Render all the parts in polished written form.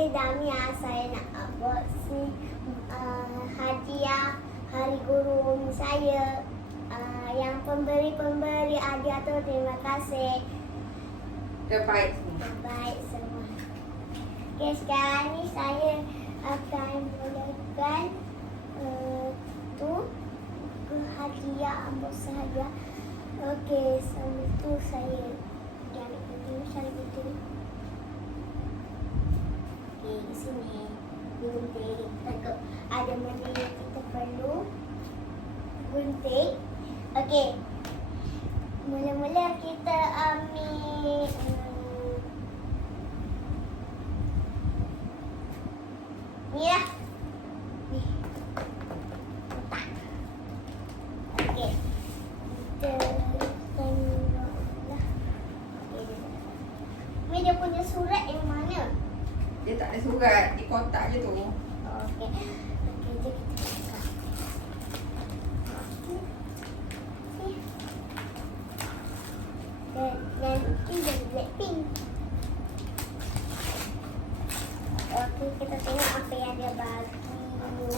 Saya Damia. Saya nak unboxing hadiah Hari Guru saya. Yang pemberi-pemberi hadiah tu terima kasih. Terbaik semua. Terbaik semua. Okey, sekarang ni saya akan mulakan hadiah, unboxing hadiah. Okey, sambil tu saya ambil dulu cara gitu. Okey, di sini gunting. Takut ada benda yang kita perlu gunting. Okey. Mula-mula kita ambil ni lah. Ni. Kotak. Okey. Kita tengoklah. Okey. Ni dia punya surat yang mana? Dia tak ada surat. Di kotak je tu. Okey. Okey, jom kita buka. Dan ini jadi Blackpink. Okey, kita tengok apa yang dia bagi.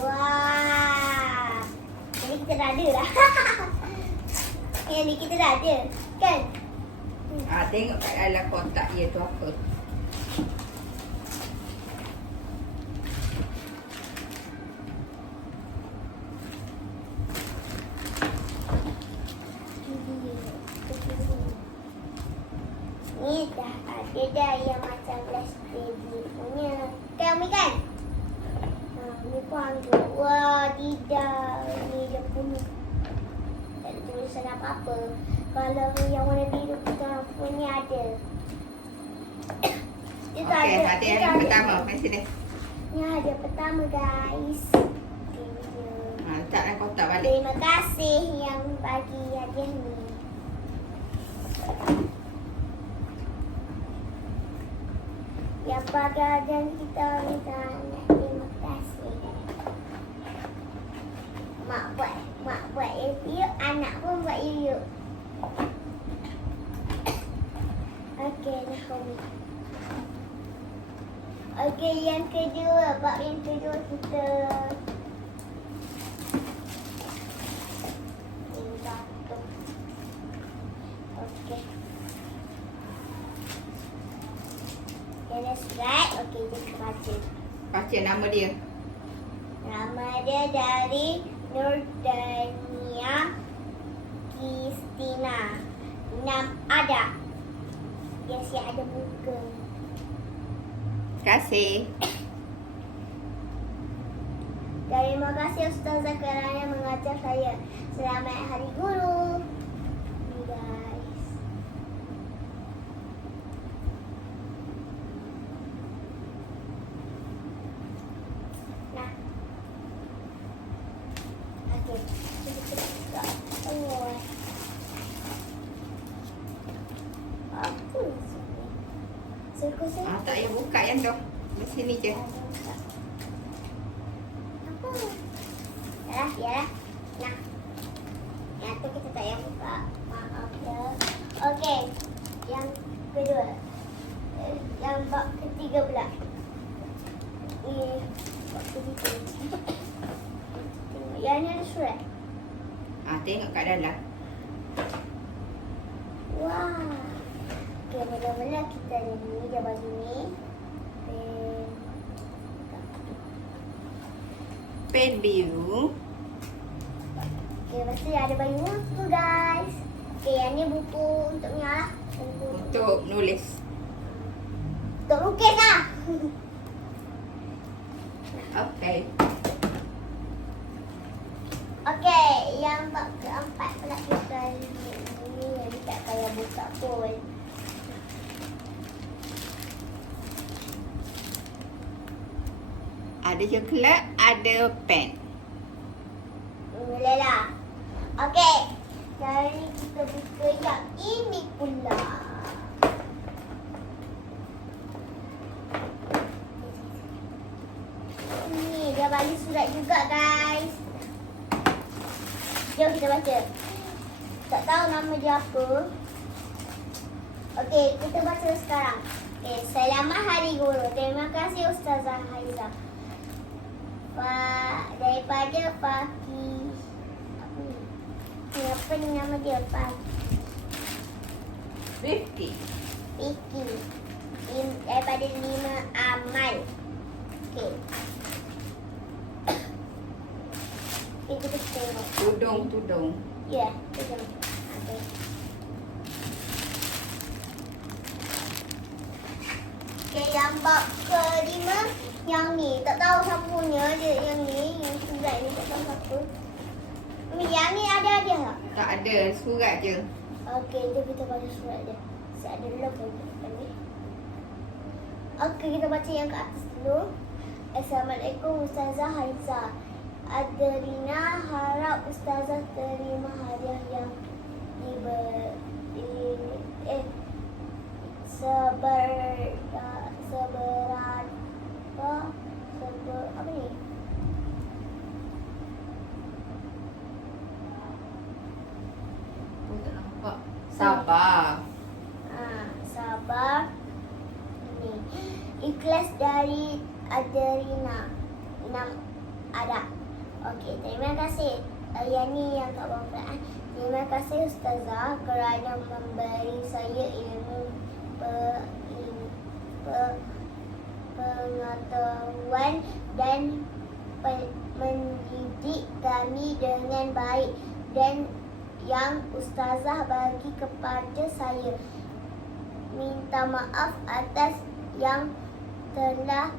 Wah. Jadi kita dah ada lah. Yang ni kita dah ada. Kan? Tengok kat dalam kotak dia tu apa. Ni dah ada dah yang macam flash baby punya. Kan Umi kan? Ni pun ambil. Wah, tidak. Ni dia punya. Tak ada tulisan apa-apa. Kalau yang warna biru kita punya ada. Dia tak Okey, ada. hadiah yang pertama. Mari sini. Ni hadiah pertama guys. Okay, dia. Letak dalam kotak balik. Terima kasih yang bagi hadiah ni. Yang bagi hadiah kita minta nak terima kasih. Mak buat review, anak pun buat review. Okey, dah habis. Okey, yang kedua, bab yang kedua kita batu. Okey. Ada surat. Okey, kita baca. Baca nama dia. Nama dia dari Nurdania Kristina. Nam ada. Dia siap ada muka. Terima kasih. Terima kasih Ustazah kerana mengajar saya. Selamat Hari Guru. Ni guys. Nah. Okey. Kita buka. Oh. Apa ni? Suku saya. Tak payah buka yang tu. Di sini je. Apa? Yalah. Nah. Yang tu kita tak payah buka. Maaf ya. Okey. Yang kedua. Yang bab ketiga pula. Bab ketiga. Yang ni ada surat. Tengok kat dalam. Wah. Okey, mula-mula kita ni dia baju ni. Pen biru. Okey, lepas tu ada baju tu guys. Okey, yang ni buku untuk ni lah. Untuk nulis. Untuk lukis lah. Okey. Okey, yang bab keempat pula kita ni yang tak payah buka pun. Ada coklat, ada pen. Mulalah. Okey. Sekarang ni kita buka yang ini pula. Ni dia bagi surat juga guys. Jom kita baca. Tak tahu nama dia apa. Okey, kita baca sekarang. Okay, selamat Hari Guru. Terima kasih Ustazah Haiza. Daripada Faki. Apa ni nama dia? Rifki. Vicky. Daripada 5 amal. Okey. Kita tengok. Tudung. Ya, tudung. Okey. Okey, yang bab ke-5 yang ni. Tak tahu siapa punya dia yang ni. Yang surat ni tak tahu siapa. Yang ni ada tak? Tak ada, surat je. Okey, jom kita baca surat dia. Saya ada love depan ni. Okey, kita baca yang ke atas dulu. Assalamualaikum Ustazah Haiza. Adrina harap Ustazah terima hadiah yang apa ni? Oh, tak nampak. Sabar. Sabar. Ni. Ikhlas dari Adrina. 6 ada. Okey, terima kasih. Yang ni yang kat bawah. Terima kasih Ustazah kerana memberi saya ilmu pengetahuan dan mendidik kami dengan baik dan yang Ustazah bagi kepada saya. Minta maaf atas yang telah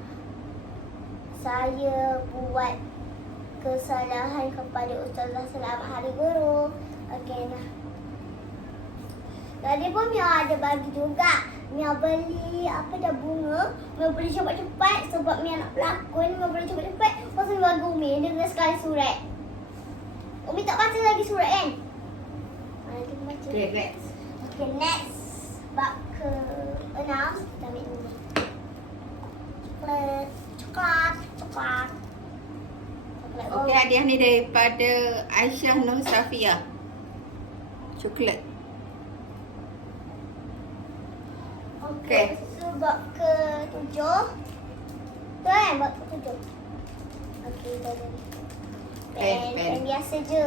saya buat kesalahan kepada Ustazah. Selamat Hari Guru. Okey, nah. Tadi pun Mia ada bagi juga. Mia beli apa dah bunga. Mia beli cepat-cepat sebab Mia nak pelakon. Mia beli cepat-cepat. Lepas tu Mia bagi Umi. Dia kena sekali surat. Umi tak baca lagi surat kan? Kita baca. Okay, next. Okay, next. Bab ke-6. Kita ambil ni. Coklat. Okey, hadiah ni daripada Aisyah Nur Safia. Coklat. Okey. So, bab ke-7. Tu kan bab ke-7. Okey, dah ada ni. Pen biasa je.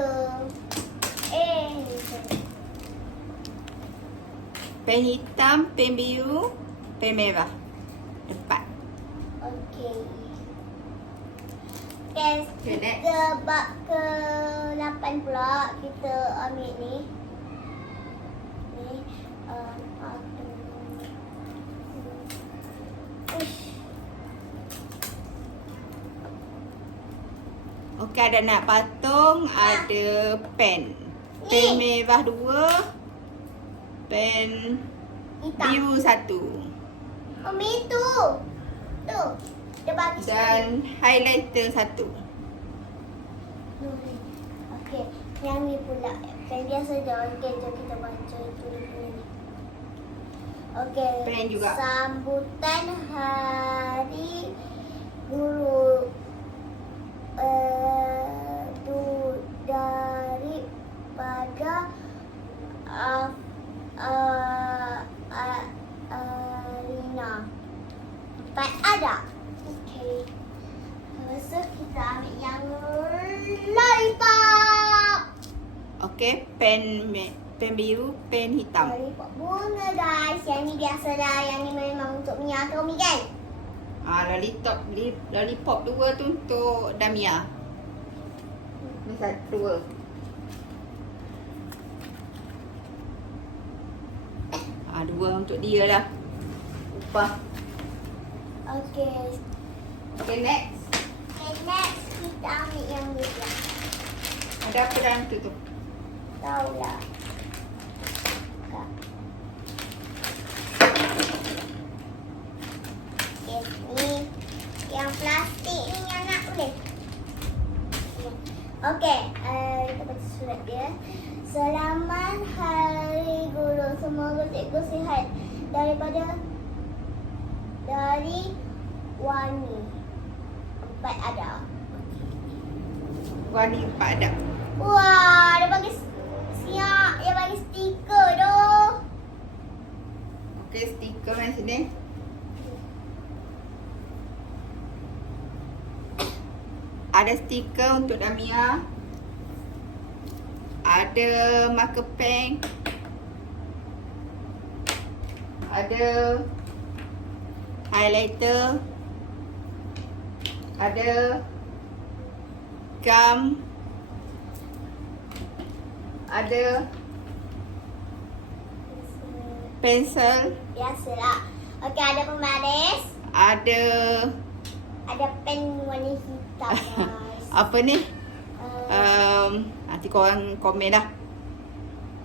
Pen hitam, pen biru, pen merah. 4. Okey. Okay, next. Kita bab ke-8 pula. Kita ambil ni. Ni. Okey, ada nak patung, ada pen. Pen merah 2, pen Hitam. biru 1 Umi tu. Tu. Dia bagi dan highlighter 1. Okey, yang ni pula. Pen biasa je. Okey, jom kita baca tulis ni. Okey. Pen juga. Sambutan Hari Guru. Daripada Arina. Empat ada. Okey. Lepas tu kita ambil yang lollipop. Okey, pen biru, pen hitam. Lollipop bunga guys. Yang ni biasa dah. Yang ni memang untuk Mia atau Umi kan? Lollipop 2 tu untuk Damia. Ni 2. Dua untuk dia lah. Upah. Okey. Okay, next. Okay, next kita ambil yang ni pula. Ada apa dalam tu? Tahu lah. Okay, ni yang plastik ni yang nak boleh. Okey, kita baca surat dia. Selamat Hari Guru. Semoga cikgu sihat. Dari Wani. 4 ada. Wani 4 ada. Wah, dia bagi siap. Dia bagi stiker tu. Okey, stiker mana sini? Ada stiker untuk Damia. Ada marker pen. Ada highlighter. Ada gum. Ada pensel. Biasalah. Okey, ada pembaris. Ada Pen warna hitam, guys. apa ni? Nanti korang komen lah.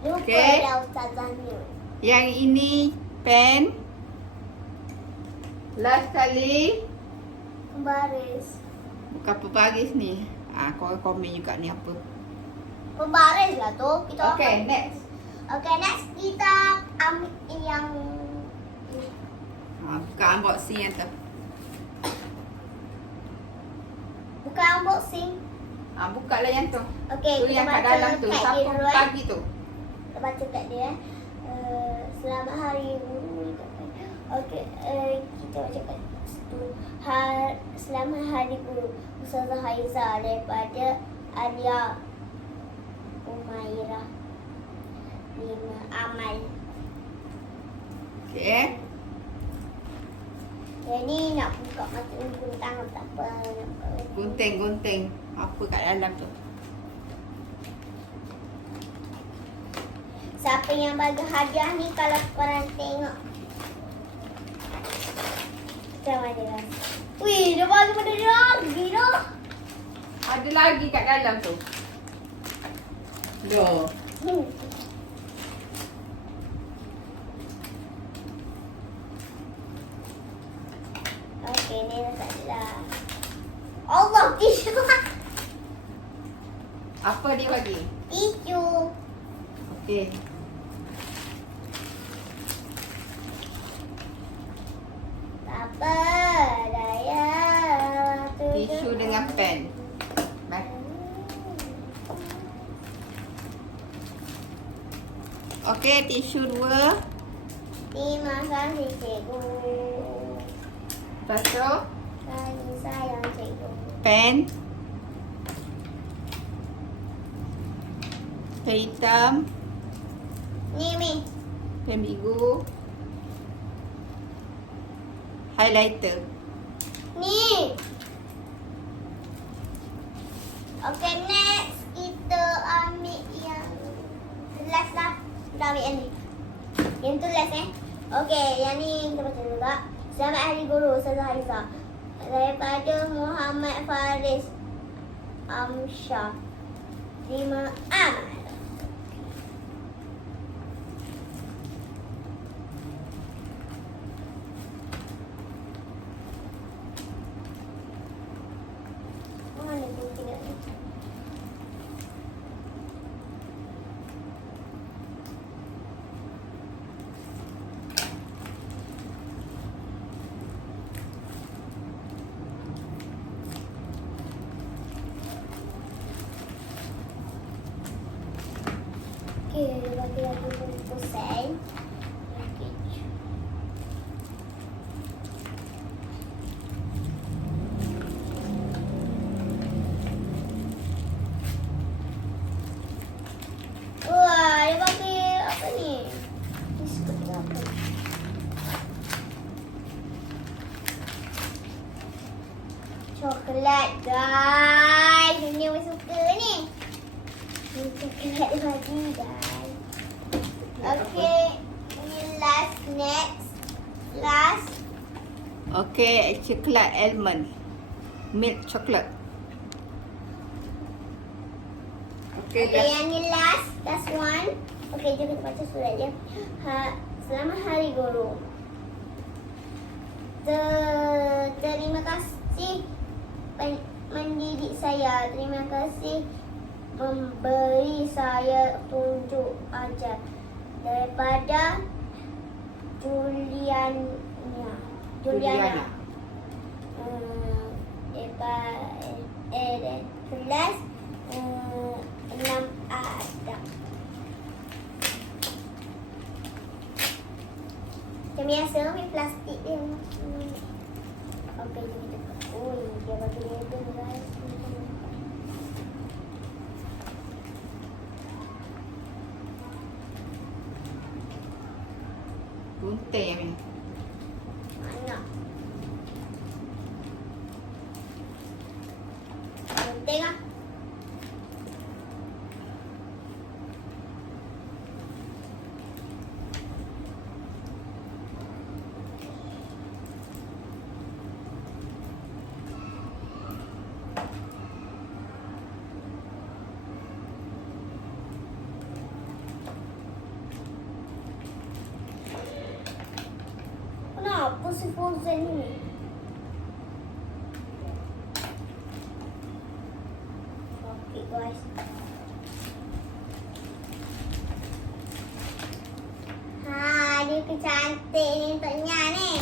Lupa Okey. dah Ustazahnya. Yang ini pen. Last kali. Pembaris. Bukan pembaris ni. Korang komen juga ni apa. Pembaris lah tu. Kita Okay, next. Okey, next kita ambil yang Buka unboxing yang tu. bukan unboxing. Buka lah yang tu. Okey, Tu kita yang kat baca dalam tu. kat Siapa dia dulu, bagi tu? Kita baca kat dia. Selamat Hari Guru. Okey, kita baca kat situ. Selamat Hari Guru. Ustazah Haizah daripada Hadiah Umairah 5 amal. Okay. Yang ni nak buka macam ni guntang tak apa. Gunting. Apa kat dalam tu? Siapa yang bagi hadiah ni kalau korang tengok. Macam mana guys? Wih, dia bagi pada dia lagi dah. Ada lagi kat dalam tu. Loh. Okey, ni dah tak lah. Allah, tisu. Apa dia bagi? Tisu. Okay. Tak apa, Daya. Tisu dengan pen. Baik. Okay, tisu 2. Terima kasih cikgu. Lepas tu, Kami sayang cikgu. pen. Pen hitam. Ni. Pen biru. Highlighter. Ni. Okay, next kita ambil yang last lah. Kita ambil yang ni. Yang tu last Okay, yang ni kita baca dulu tak? Selamat Hari Guru, Ustazah Haizah. Daripada Muhammad Faris Amsyah. 5 amal. Mana gunting ni? Okay, bagi-bagi bungkusan. Wah, dia bagi apa ni? Biskut ke apa? Coklat, guys. Ini yang suka ni. Ini coklat dia bagi, guys. Okay, ini next. Last. Okay, coklat almond. Milk chocolate. Okay, Okay, yang ni last one. Okay, jom kita baca surat dia. Selamat Hari Guru. Terima kasih mendidik saya. Terima kasih memberi saya tunjuk ajar. Daripada Juliana. Kelas 6 ada. Macam biasa, ambil plastik dia. Okey, kita cepat. Oh, dia bagi label guys. Gunting ni. Mana? Gunting ah. Kenapa si Frozen ni? Okey guys. Dia kecantik ni untuknya ni.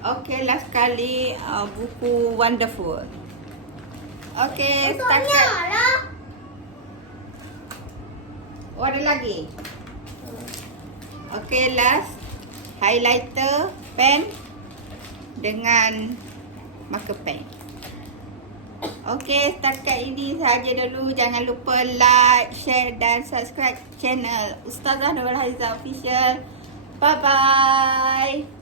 Okay, last kali buku Wonderful. Okay, Untuknya setakat. lah. Oh, ada lagi? Okay, last. Highlighter, pen dengan marker pen. Okay, setakat ini sahaja dulu. Jangan lupa like, share dan subscribe channel Ustazah Nurul Haizah Official. Bye-bye.